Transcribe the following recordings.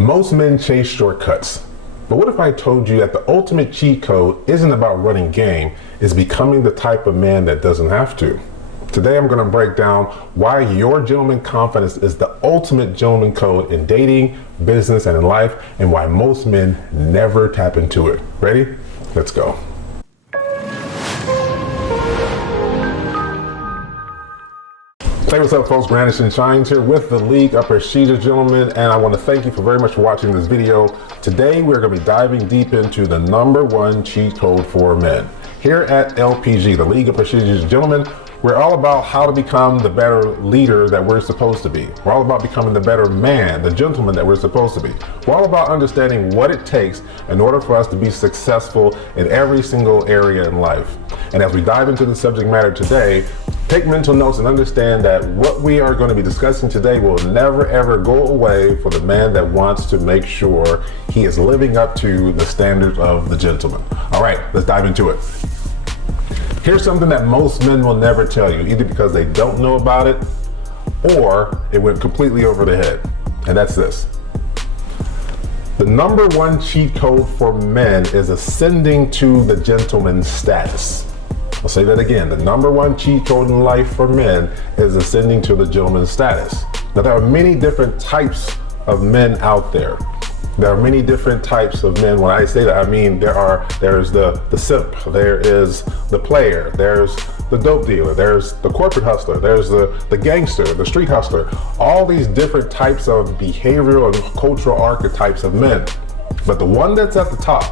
Most men chase shortcuts. But what if I told you that the ultimate cheat code isn't about running game, it's becoming the type of man that doesn't have to? Today I'm going to break down why your gentleman confidence is the ultimate gentleman code in dating, business, and in life, and why most men never tap into it. Ready? Let's go. Hey, what's up, folks? Grandison Shines here with the League of Prestigious Gentlemen, and I want to thank you very much for watching this video. Today we're going to be diving deep into the #1 cheat code for men. Here at LPG, the League of Prestigious Gentlemen, we're all about how to become the better leader that we're supposed to be. We're all about becoming the better man, the gentleman that we're supposed to be. We're all about understanding what it takes in order for us to be successful in every single area in life. And as we dive into the subject matter today, take mental notes and understand that what we are going to be discussing today will never ever go away for the man that wants to make sure he is living up to the standards of the gentleman. All right, let's dive into it. Here's something that most men will never tell you, either because they don't know about it or it went completely over their head. And that's this. The #1 cheat code for men is ascending to the gentleman status. I'll say that again. The #1 cheat code in life for men is ascending to the gentleman status. Now, there are many different types of men out there. There are many different types of men. When I say that, I mean there's the simp, there is the player, there's the dope dealer, there's the corporate hustler, there's the gangster, the street hustler. All these different types of behavioral and cultural archetypes of men. But the one that's at the top,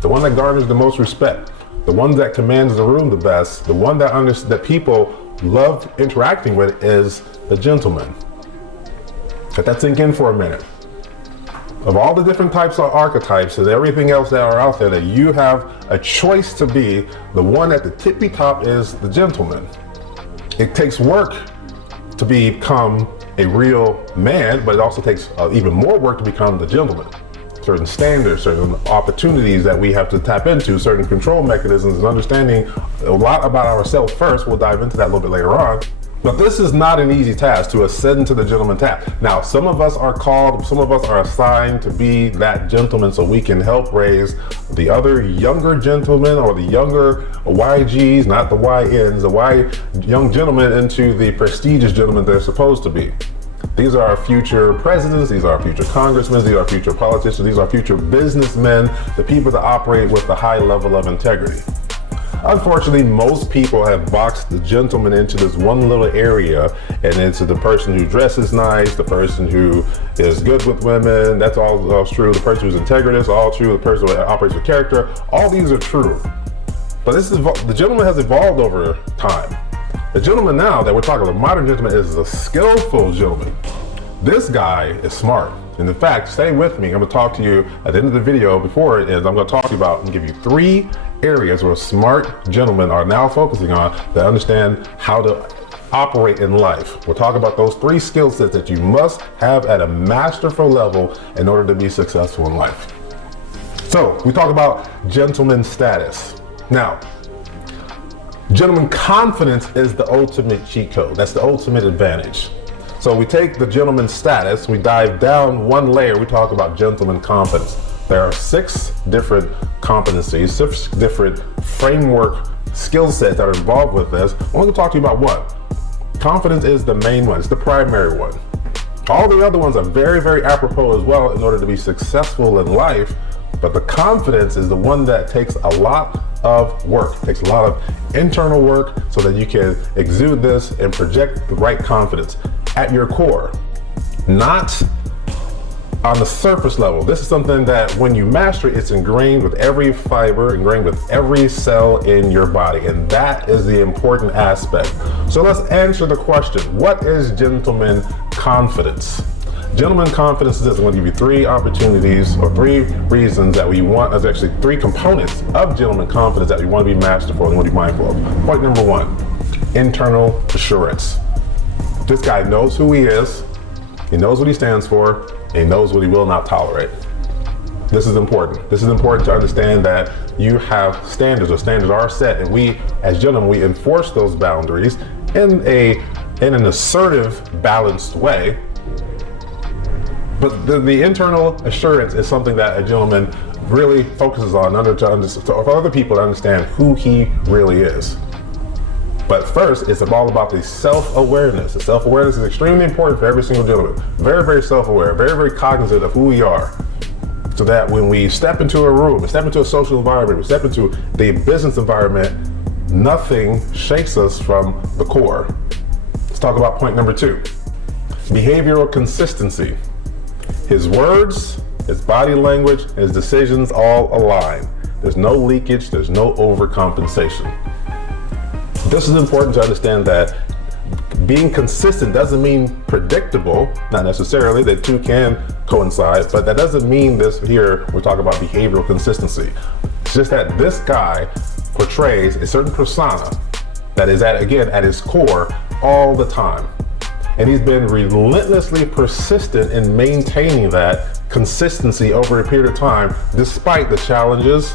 the one that garners the most respect, the one that commands the room the best, the one that people love interacting with is the gentleman. Let that sink in for a minute. Of all the different types of archetypes and everything else that are out there, that you have a choice to be, the one at the tippy top is the gentleman. It takes work to become a real man, but it also takes even more work to become the gentleman. Certain standards, certain opportunities that we have to tap into, certain control mechanisms, and understanding a lot about ourselves first. We'll dive into that a little bit later on. But this is not an easy task to ascend to the gentleman tap. Now, some of us are called, some of us are assigned to be that gentleman so we can help raise the other younger gentlemen or the younger YGs, not the YNs, the young gentlemen into the prestigious gentlemen they're supposed to be. These are our future presidents, these are our future congressmen, these are our future politicians, these are our future businessmen, the people that operate with a high level of integrity. Unfortunately, most people have boxed the gentleman into this one little area, and into the person who dresses nice, the person who is good with women, that's all true. The person who's integritous, all true. The person who operates with character, all these are true. But the gentleman has evolved over time. The gentleman now that we're talking about, the modern gentleman, is a skillful gentleman. This guy is smart. And in fact, stay with me. I'm going to talk to you at the end of the video. Before it ends, I'm going to talk to you about and give you 3 areas where smart gentlemen are now focusing on to understand how to operate in life. We'll talk about those 3 skill sets that you must have at a masterful level in order to be successful in life. So we talk about gentleman status. Now, gentleman confidence is the ultimate cheat code. That's the ultimate advantage. So we take the gentleman status, we dive down 1 layer, we talk about gentleman confidence. There are 6 different competencies, 6 different framework skill sets that are involved with this. I want to talk to you about what? Confidence is the main one, it's the primary one. All the other ones are very, very apropos as well in order to be successful in life, but the confidence is the one that takes a lot of work. It takes a lot of internal work so that you can exude this and project the right confidence at your core, not on the surface level. This is something that when you master, it's ingrained with every fiber, ingrained with every cell in your body, and that is the important aspect. So let's answer the question, what is gentleman confidence? Gentleman confidence is this. I'm going to give you 3 opportunities or 3 reasons that we want, as actually 3 components of gentleman confidence that we want to be masterful and want to be mindful of. Point number 1, internal assurance. This guy knows who he is, he knows what he stands for, and he knows what he will not tolerate. This is important. This is important to understand that you have standards, or standards are set, and we, as gentlemen, we enforce those boundaries in an assertive, balanced way. But the internal assurance is something that a gentleman really focuses on for other people to understand who he really is. But first, it's all about the self-awareness. The self-awareness is extremely important for every single gentleman. Very, very self-aware, very, very cognizant of who we are. So that when we step into a room, we step into a social environment, we step into the business environment, nothing shakes us from the core. Let's talk about point number 2. Behavioral consistency. His words, his body language, and his decisions all align. There's no leakage, there's no overcompensation. This is important to understand that being consistent doesn't mean predictable, not necessarily, the two can coincide, but that doesn't mean this here, we're talking about behavioral consistency. It's just that this guy portrays a certain persona that is at his core all the time. And he's been relentlessly persistent in maintaining that consistency over a period of time, despite the challenges,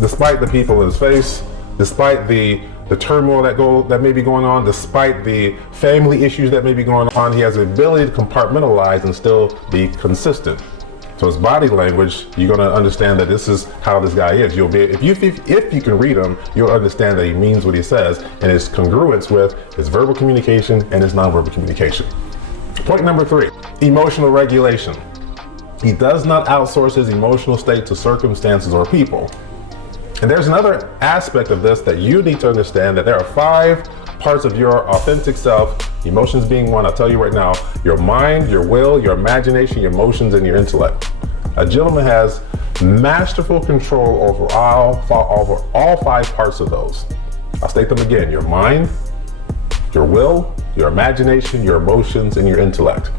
despite the people in his face, despite the turmoil that may be going on, despite the family issues that may be going on. He has the ability to compartmentalize and still be consistent. So his body language, you're going to understand that this is how this guy is. You'll be, if you can read him, you'll understand that he means what he says, and it's congruence with his verbal communication and his nonverbal communication. Point number 3, emotional regulation. He does not outsource his emotional state to circumstances or people. And there's another aspect of this that you need to understand, that there are 5 parts of your authentic self, emotions being one. I'll tell you right now: your mind, your will, your imagination, your emotions, and your intellect. A gentleman has masterful control over all 5 parts of those. I'll state them again: your mind, your will, your imagination, your emotions, and your intellect.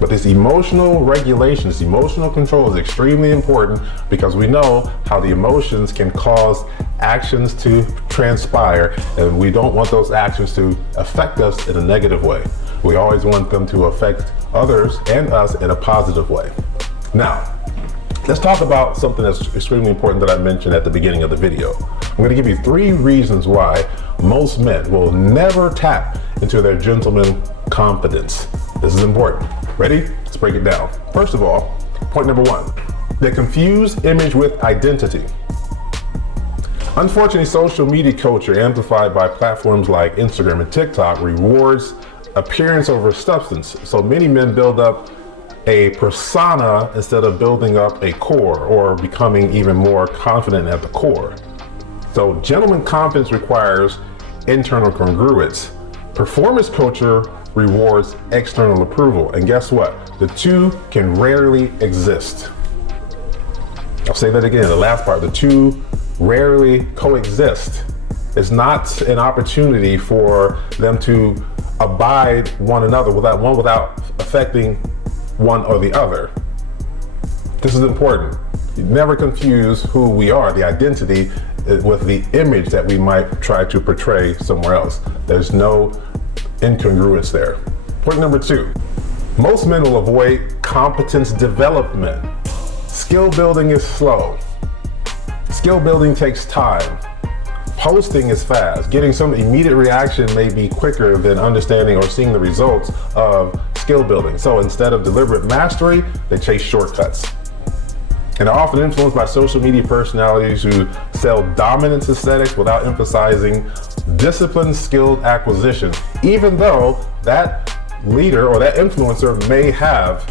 But this emotional regulation, this emotional control is extremely important, because we know how the emotions can cause actions to transpire, and we don't want those actions to affect us in a negative way. We always want them to affect others and us in a positive way. Now, let's talk about something that's extremely important that I mentioned at the beginning of the video. I'm going to give you 3 reasons why most men will never tap into their gentleman confidence. This is important. Ready? Let's break it down. First of all, point number 1, they confuse image with identity. Unfortunately, social media culture, amplified by platforms like Instagram and TikTok, rewards appearance over substance. So many men build up a persona instead of building up a core, or becoming even more confident at the core. So gentleman confidence requires internal congruence. Performance culture rewards external approval. And guess what? The two can rarely exist. I'll say that again, the last part: the two rarely coexist. It's not an opportunity for them to abide one another without affecting one or the other. This is important. You never confuse who we are, the identity, with the image that we might try to portray somewhere else. There's no incongruence there. Point number 2, most men will avoid competence development. Skill building is slow. Skill building takes time. Posting is fast. Getting some immediate reaction may be quicker than understanding or seeing the results of skill building. So instead of deliberate mastery, they chase shortcuts. And are often influenced by social media personalities who sell dominance aesthetics without emphasizing disciplined, skilled acquisition, even though that leader or that influencer may have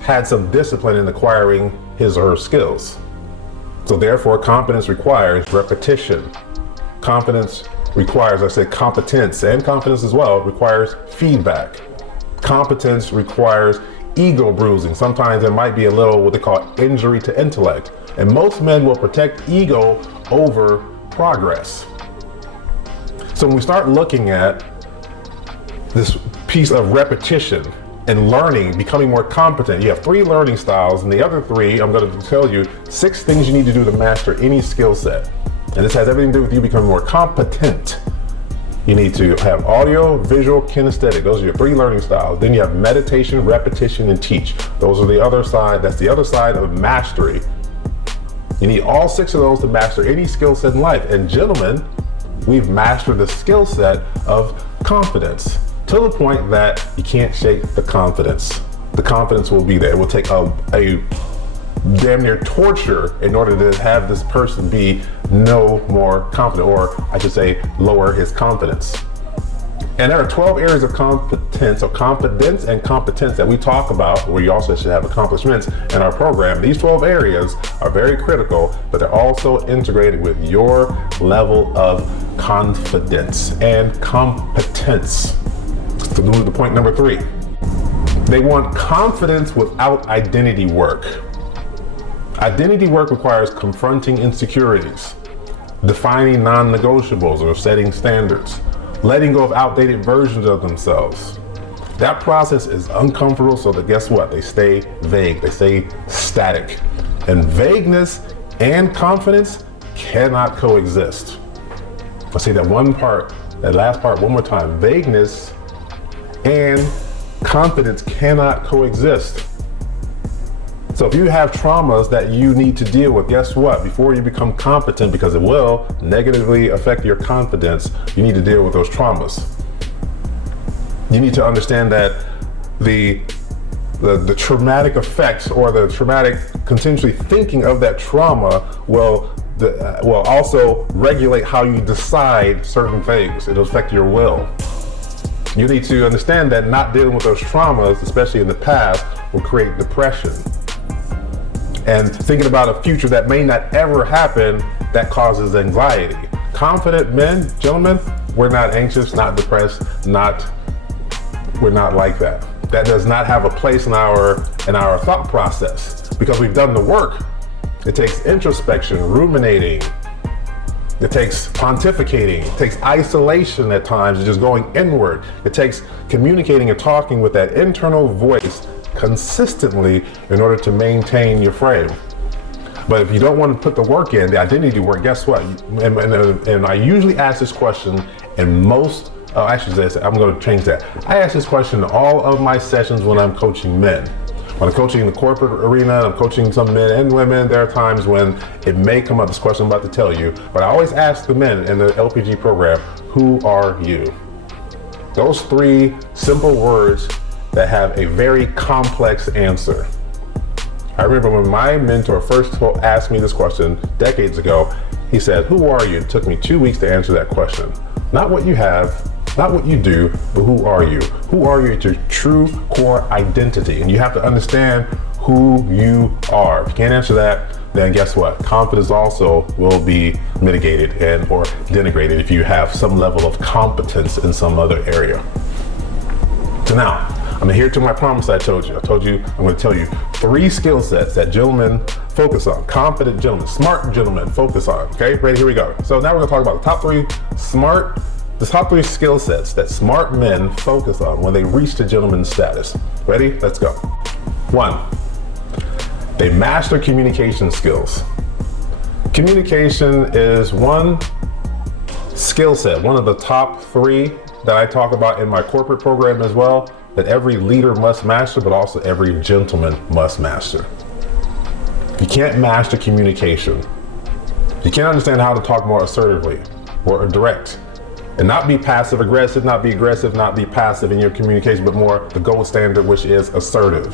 had some discipline in acquiring his or her skills. So therefore, competence requires repetition. Competence requires, I said competence, and confidence as well, requires feedback. Competence requires ego bruising. Sometimes it might be a little what they call injury to intellect. And most men will protect ego over progress. So when we start looking at this piece of repetition and learning, becoming more competent, you have 3 learning styles, and the other 3, I'm going to tell you 6 things you need to do to master any skill set. And this has everything to do with you becoming more competent. You need to have audio, visual, kinesthetic. Those are your 3 learning styles. Then you have meditation, repetition, and teach. Those are the other side. That's the other side of mastery. You need all 6 of those to master any skill set in life. And gentlemen, we've mastered the skill set of confidence to the point that you can't shake the confidence. the confidence will be there. It will take a damn near torture in order to have this person be no more confident, or I should say lower his confidence. And there are 12 areas of competence, or confidence and competence, that we talk about, where you also should have accomplishments in our program. These 12 areas are very critical, but they're also integrated with your level of confidence and competence. So move to point number 3. They want confidence without identity work. Identity work requires confronting insecurities, defining non-negotiables or setting standards, letting go of outdated versions of themselves. That process is uncomfortable, so that guess what? They stay vague, they stay static. And vagueness and confidence cannot coexist. I'll say that last part one more time. Vagueness and confidence cannot coexist. So if you have traumas that you need to deal with, guess what? Before you become competent, because it will negatively affect your confidence, you need to deal with those traumas. You need to understand that the traumatic effects, or the traumatic continuously thinking of that trauma will also regulate how you decide certain things. It'll affect your will. You need to understand that not dealing with those traumas, especially in the past, will create depression. And thinking about a future that may not ever happen, that causes anxiety. Confident men, gentlemen, we're not anxious, not depressed, we're not like that. That does not have a place in our thought process, because we've done the work. It takes introspection, ruminating. It takes pontificating. It takes isolation at times, just going inward. It takes communicating and talking with that internal voice consistently in order to maintain your frame. But if you don't want to put the work in, the identity work, guess what? And I usually ask this question in most, I'm going to change that. I ask this question in all of my sessions when I'm coaching men. When I'm coaching in the corporate arena, I'm coaching some men and women, there are times when it may come up, this question I'm about to tell you, but I always ask the men in the LPG program, who are you? Those 3 simple words that have a very complex answer. I remember when my mentor first asked me this question decades ago, he said, who are you? It took me 2 weeks to answer that question. Not what you have, not what you do, but who are you? Who are you at your true core identity? And you have to understand who you are. If you can't answer that, then guess what? Confidence also will be mitigated or denigrated if you have some level of competence in some other area. So now, I'm here to my promise I told you. I'm going to tell you 3 skill sets that gentlemen focus on. Confident gentlemen, smart gentlemen focus on. Okay, ready? Here we go. So now we're going to talk about the top 3 skill sets that smart men focus on when they reach the gentleman status. Ready? Let's go. 1, they master communication skills. Communication is one skill set, one of the top 3 that I talk about in my corporate program as well, that every leader must master, but also every gentleman must master. If you can't master communication, you can't understand how to talk more assertively or direct, and not be passive aggressive, not be aggressive, not be passive in your communication, but more the gold standard, which is assertive.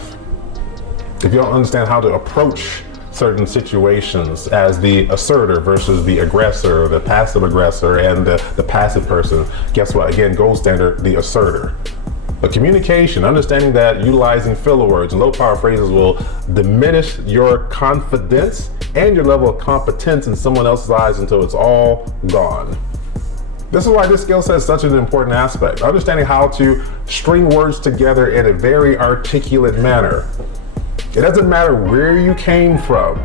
If you don't understand how to approach certain situations as the asserter versus the aggressor, the passive aggressor, and the passive person, guess what? Again, gold standard, the asserter. But communication, understanding that utilizing filler words and low power phrases will diminish your confidence and your level of competence in someone else's eyes until it's all gone. This is why this skill set is such an important aspect. Understanding how to string words together in a very articulate manner. It doesn't matter where you came from.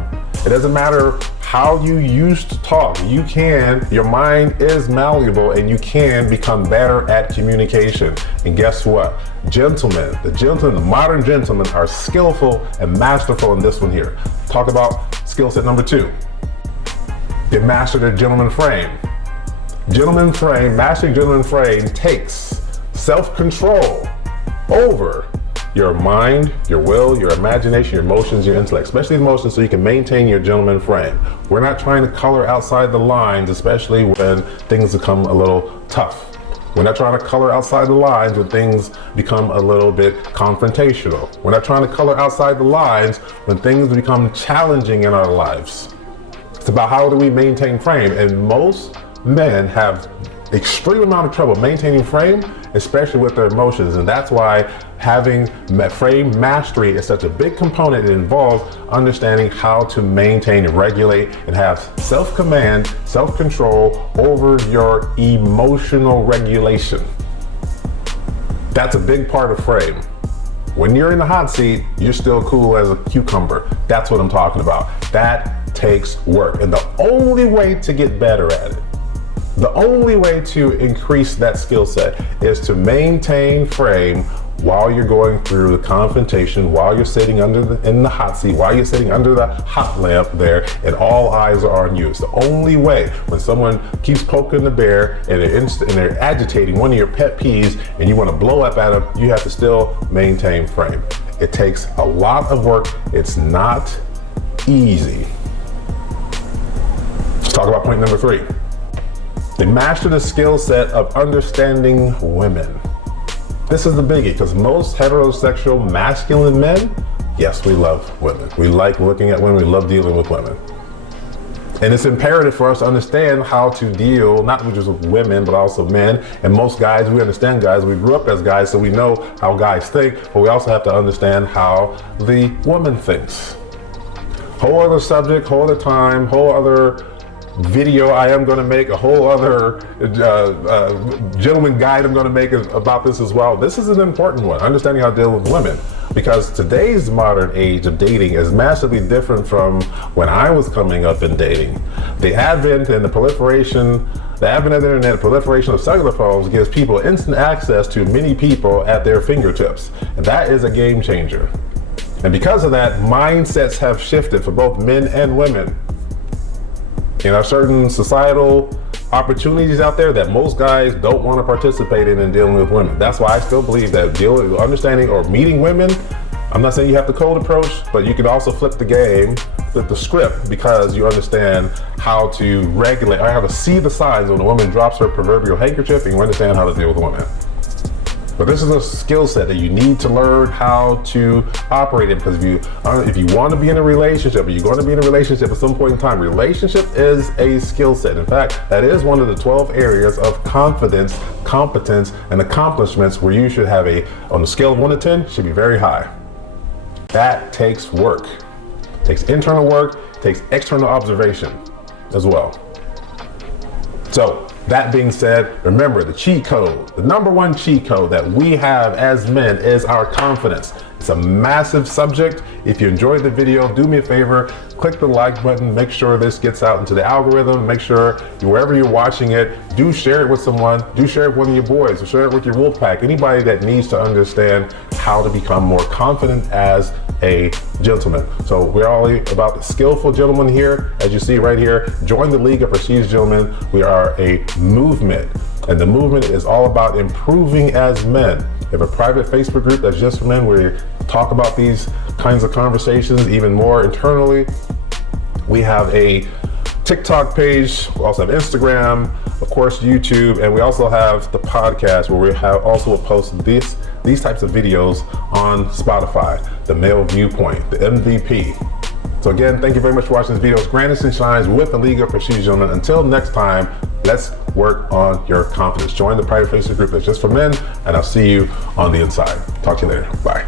It doesn't matter how you used to talk. Your mind is malleable, and you can become better at communication. And guess what? The modern gentlemen are skillful and masterful in this one here. Talk about skill set number 2. They master their gentleman frame. Mastering gentleman frame takes self-control over your mind, your will, your imagination, your emotions, your intellect, especially emotions, so you can maintain your gentleman frame. We're not trying to color outside the lines, especially when things become a little tough. We're not trying to color outside the lines when things become a little bit confrontational. We're not trying to color outside the lines when things become challenging in our lives. It's about how do we maintain frame, and most men have extreme amount of trouble maintaining frame, especially with their emotions, and that's why having frame mastery is such a big component. It involves understanding how to maintain and regulate and have self-command, self-control over your emotional regulation. That's a big part of frame. When you're in the hot seat, you're still cool as a cucumber. That's what I'm talking about. That takes work, and the only way to get better at it, the only way to increase that skill set is to maintain frame while you're going through the confrontation, while you're sitting in the hot seat, while you're sitting under the hot lamp there, and all eyes are on you. It's the only way. When someone keeps poking the bear and they're agitating one of your pet peeves and you want to blow up at them, you have to still maintain frame. It takes a lot of work. It's not easy. Let's talk about point number 3. They master the skill set of understanding women. This is the biggie, because most heterosexual masculine men, yes, we love women. We like looking at women. We love dealing with women. And it's imperative for us to understand how to deal, not just with women, but also men. And most guys, we understand guys. We grew up as guys, so we know how guys think, but we also have to understand how the woman thinks. Whole other subject, whole other time, whole other video I am going to make, a whole other gentleman guide I'm going to make about this as well. This is an important one, understanding how to deal with women, because today's modern age of dating is massively different from when I was coming up in dating. The advent and the proliferation of the internet, proliferation of cellular phones gives people instant access to many people at their fingertips, and that is a game changer. And because of that, mindsets have shifted for both men and women. There are certain societal opportunities out there that most guys don't want to participate in dealing with women. That's why I still believe that understanding or meeting women, I'm not saying you have the cold approach, but you can also flip the game, flip the script, because you understand how to regulate, or how to see the signs when a woman drops her proverbial handkerchief, and you understand how to deal with women. But this is a skill set that you need to learn how to operate in, because if you want to be in a relationship, or you're going to be in a relationship at some point in time, relationship is a skill set. In fact, that is one of the 12 areas of confidence, competence, and accomplishments where you should have on a scale of 1 to 10, should be very high. That takes work. It takes internal work, it takes external observation as well. So, that being said, remember the cheat code. The number one cheat code that we have as men is our confidence. It's a massive subject. If you enjoyed the video, do me a favor, click the like button, make sure this gets out into the algorithm, make sure wherever you're watching it, do share it with someone, do share it with one of your boys, or share it with your wolf pack, anybody that needs to understand how to become more confident as a gentleman. So we're all about the skillful gentleman here. As you see right here, join the League of Prestigious Gentlemen. We are a movement, and the movement is all about improving as men. We have a private Facebook group that's just for men, where we talk about these kinds of conversations even more internally. We have a TikTok page, we also have Instagram, of course YouTube, and we also have the podcast, where we also post these types of videos on Spotify, the Male Viewpoint, the MVP. So again, thank you very much for watching this video. It's Grandison Shines with the League of Prestigious Gentlemen. Until next time, let's work on your confidence. Join the private Facebook group that's just for men, and I'll see you on the inside. Talk to you later. Bye.